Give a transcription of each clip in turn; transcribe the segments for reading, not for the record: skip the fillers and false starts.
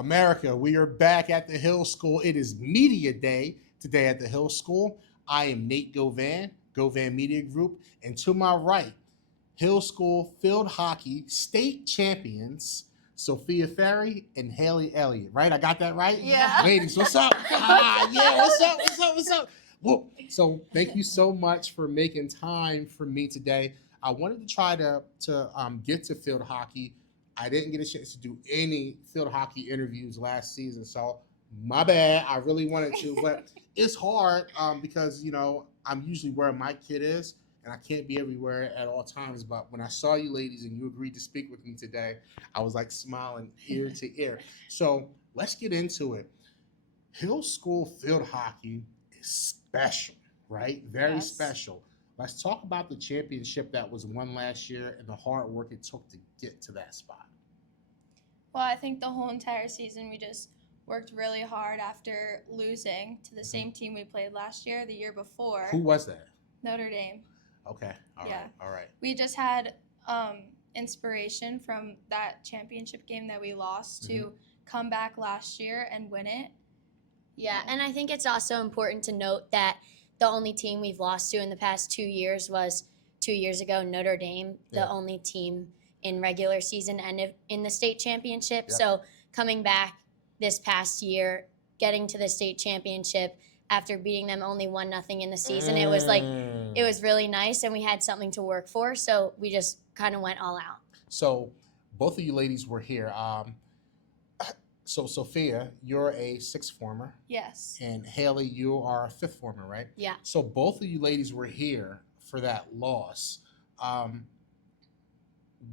America, we are back at the Hill School. It is Media Day today at the Hill School. I am Nate Govan, Govan Media Group, and to my right, Hill School field hockey state champions, Sophia Ferry and Haley Elliott. Right? I got that right? Yeah. Ladies, what's up? Yeah, what's up? Well, so thank you so much for making time for me today. I wanted to try to get to field hockey. I didn't get a chance to do any field hockey interviews last season, so my bad. I really wanted to, but it's hard because I'm usually where my kid is, and I can't be everywhere at all times. But when I saw you ladies and you agreed to speak with me today, I was like smiling ear to ear. So let's get into it. Hill School field hockey is special, right? Very special. Let's talk about the championship that was won last year and the hard work it took to get to that spot. Well, I think the whole entire season we just worked really hard after losing to the same team we played last year, the year before. Who was that? Notre Dame. Okay. All right. We just had inspiration from that championship game that we lost to come back last year and win it. Yeah, and I think it's also important to note that the only team we've lost to in the past 2 years was 2 years ago, Notre Dame, the only team in regular season and in the state championship. Yep. So coming back this past year, getting to the state championship after beating them only 1-0 in the season, it was really nice, and we had something to work for. So we just kind of went all out. So both of you ladies were here. So Sophia, you're a sixth former. Yes. And Haley, you are a fifth former, right? Yeah. So both of you ladies were here for that loss.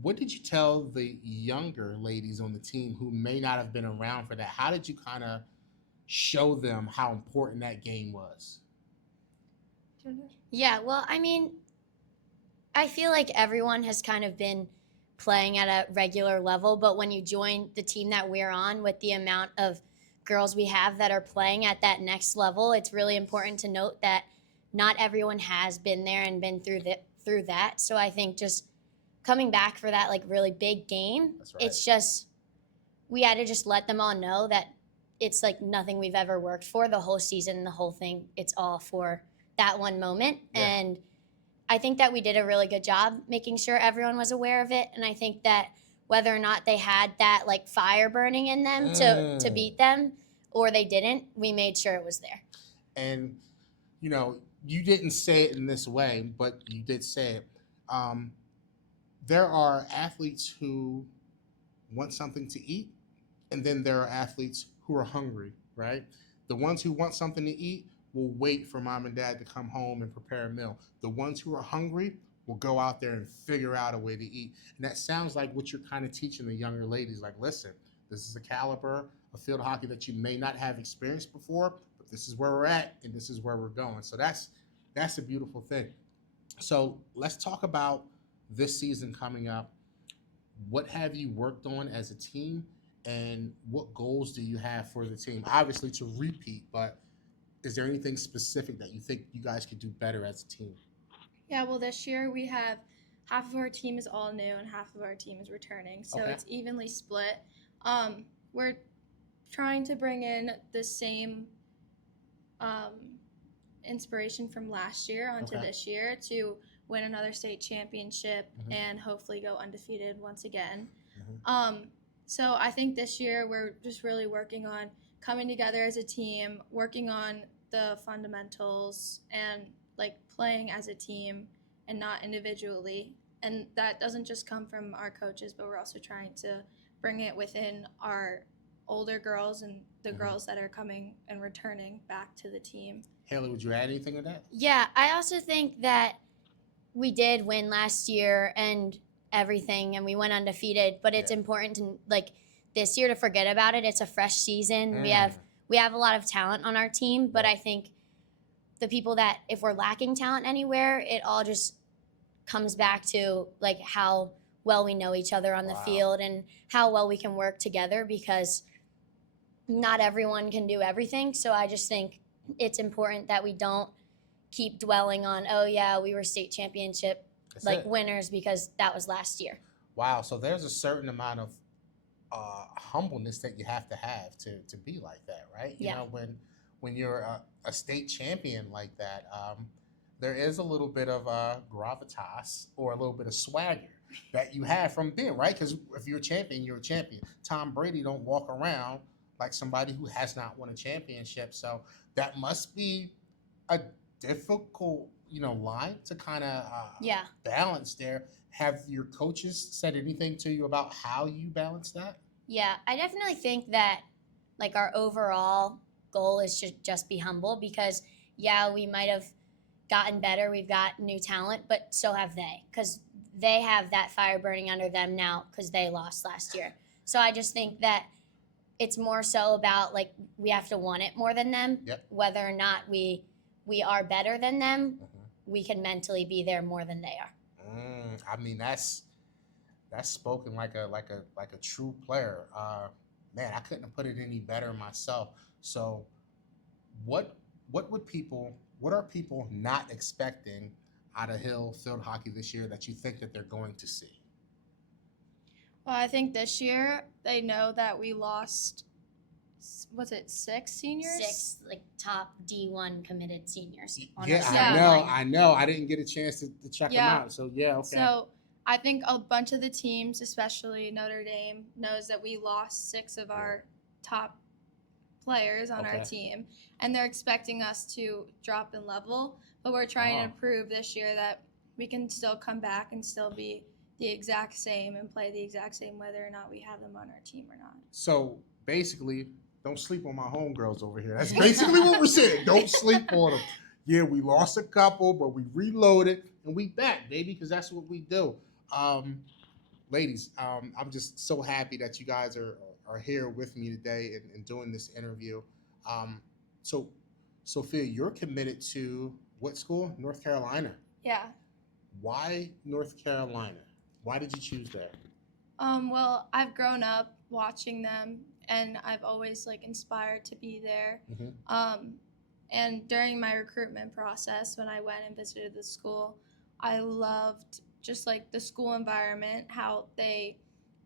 What did you tell the younger ladies on the team who may not have been around for that? How did you kind of show them how important that game was? Yeah, well, I mean, I feel like everyone has kind of been playing at a regular level, but when you join the team that we're on with the amount of girls we have that are playing at that next level, it's really important to note that not everyone has been there and been through that. So I think just coming back for that really big game, it's just we had to just let them all know that it's nothing we've ever worked for the whole season, the whole thing. It's all for that one moment. Yeah. And I think that we did a really good job making sure everyone was aware of it. And I think that whether or not they had that fire burning in them to beat them or they didn't, we made sure it was there. And, you didn't say it in this way, but you did say it. There are athletes who want something to eat, and then there are athletes who are hungry, right? The ones who want something to eat will wait for mom and dad to come home and prepare a meal. The ones who are hungry will go out there and figure out a way to eat. And that sounds like what you're kind of teaching the younger ladies. Listen, this is a caliber of field hockey that you may not have experienced before, but this is where we're at and this is where we're going. So that's a beautiful thing. So let's talk about this season coming up. What have you worked on as a team, and what goals do you have for the team? Obviously to repeat, but is there anything specific that you think you guys could do better as a team? Yeah, well, this year we have half of our team is all new and half of our team is returning. So it's evenly split. We're trying to bring in the same inspiration from last year onto this year to win another state championship and hopefully go undefeated once again. So I think this year we're just really working on coming together as a team, working on the fundamentals and playing as a team and not individually. And that doesn't just come from our coaches, but we're also trying to bring it within our older girls and the girls that are coming and returning back to the team. Haley, would you add anything to that? Yeah, I also think that we did win last year and everything, and we went undefeated, but it's important to this year to forget about it. It's a fresh season. We have a lot of talent on our team, but I think the people that if we're lacking talent anywhere, it all just comes back to how well we know each other on the field and how well we can work together, because not everyone can do everything. So I just think it's important that we don't keep dwelling on, we were state championship winners because that was last year. Wow. So there's a certain amount of humbleness that you have to be like that, right? You Yeah. know, when you're a state champion like that, there is a little bit of gravitas or a little bit of swagger that you have from being right. Because if you're a champion, you're a champion. Tom Brady don't walk around like somebody who has not won a championship, so that must be a difficult, line to kind of Yeah. balance there. Have your coaches said anything to you about how you balance that? Yeah, I definitely think that like our overall goal is to just be humble because yeah, we might have gotten better, we've got new talent, but so have they because they have that fire burning under them now because they lost last year. So I just think that it's more so about like we have to want it more than them. Yep. Whether or not we are better than them, Mm-hmm. we can mentally be there more than they are. I mean, that's spoken like a true player. Man, I couldn't have put it any better myself. So, what what are people not expecting out of Hill field hockey this year that you think that they're going to see? Well, I think this year they know that we lost, was it 6 seniors? 6 like top D1 committed seniors. On Yeah, our I second know, line. I know. I didn't get a chance to check them Yeah. out. So yeah, okay. So I think a bunch of the teams, especially Notre Dame, knows that we lost 6 of our top players on our Okay. team, and they're expecting us to drop in level. But we're trying to prove this year that we can still come back and still be the exact same and play the exact same whether or not we have them on our team or not. So basically, don't sleep on my homegirls over here. That's basically what we're saying. Don't sleep on them. Yeah, we lost a couple, but we reloaded and we back, baby, because that's what we do. Ladies, I'm just so happy that you guys are here with me today and doing this interview. So, Sophia, you're committed to what school? North Carolina. Yeah. Why North Carolina? Why did you choose that? Well, I've grown up watching them, and I've always like inspired to be there. Mm-hmm. And during my recruitment process, when I went and visited the school, I loved just like the school environment, how they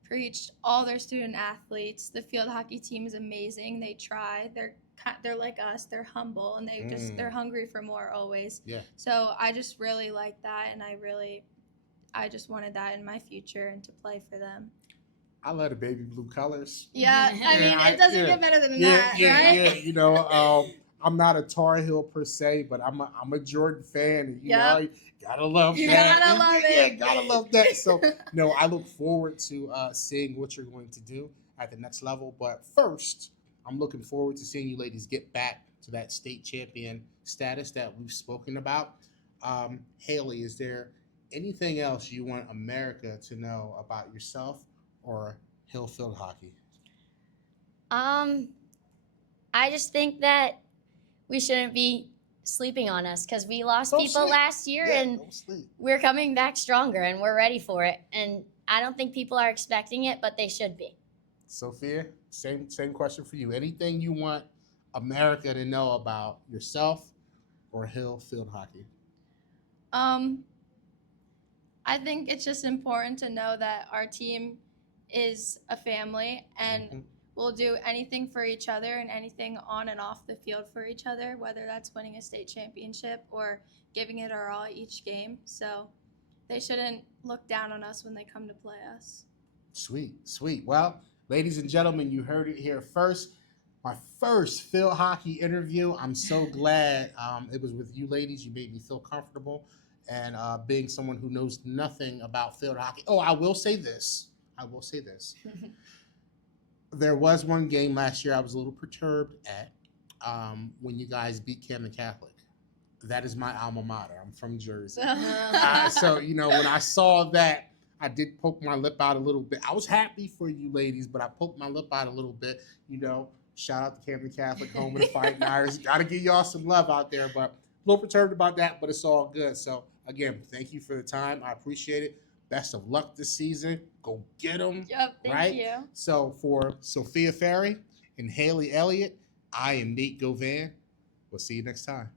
preached all their student athletes. The field hockey team is amazing. They try. They're like us. They're humble, and they're hungry for more always. Yeah. So I just really like that, and I just wanted that in my future and to play for them. I love the baby blue colors. Yeah, I mean, it doesn't get better than that, right? Yeah. You know, I'm not a Tar Heel per se, but I'm a Jordan fan, and you know, you gotta love You that. gotta love it. Yeah, gotta love that. So, no, I look forward to seeing what you're going to do at the next level. But first, I'm looking forward to seeing you ladies get back to that state champion status that we've spoken about. Haley, is there anything else you want America to know about yourself or Hill field hockey? I just think that we shouldn't be sleeping on us because we lost Don't people sleep. last year Yeah, and don't sleep. we're coming back stronger and we're ready for it. And I don't think people are expecting it, but they should be. Sophia, same question for you. Anything you want America to know about yourself or Hill field hockey? I think it's just important to know that our team is a family, and we'll do anything for each other and anything on and off the field for each other, whether that's winning a state championship or giving it our all each game. So they shouldn't look down on us when they come to play us. Sweet. Well, ladies and gentlemen, you heard it here first. My first field hockey interview. I'm so glad it was with you ladies. You made me feel comfortable. And being someone who knows nothing about field hockey. Oh, I will say this. There was one game last year I was a little perturbed at when you guys beat Camden Catholic. That is my alma mater. I'm from Jersey. So, you know, when I saw that, I did poke my lip out a little bit. I was happy for you ladies, but I poked my lip out a little bit. You know, shout out to Camden Catholic, home of the Fighting Irish. Got to give y'all some love out there, but a little perturbed about that, but it's all good. So, again, thank you for the time. I appreciate it. Best of luck this season. Go get them. Yep, thank you. So, for Sophia Ferry and Haley Elliott, I am Nate Govan. We'll see you next time.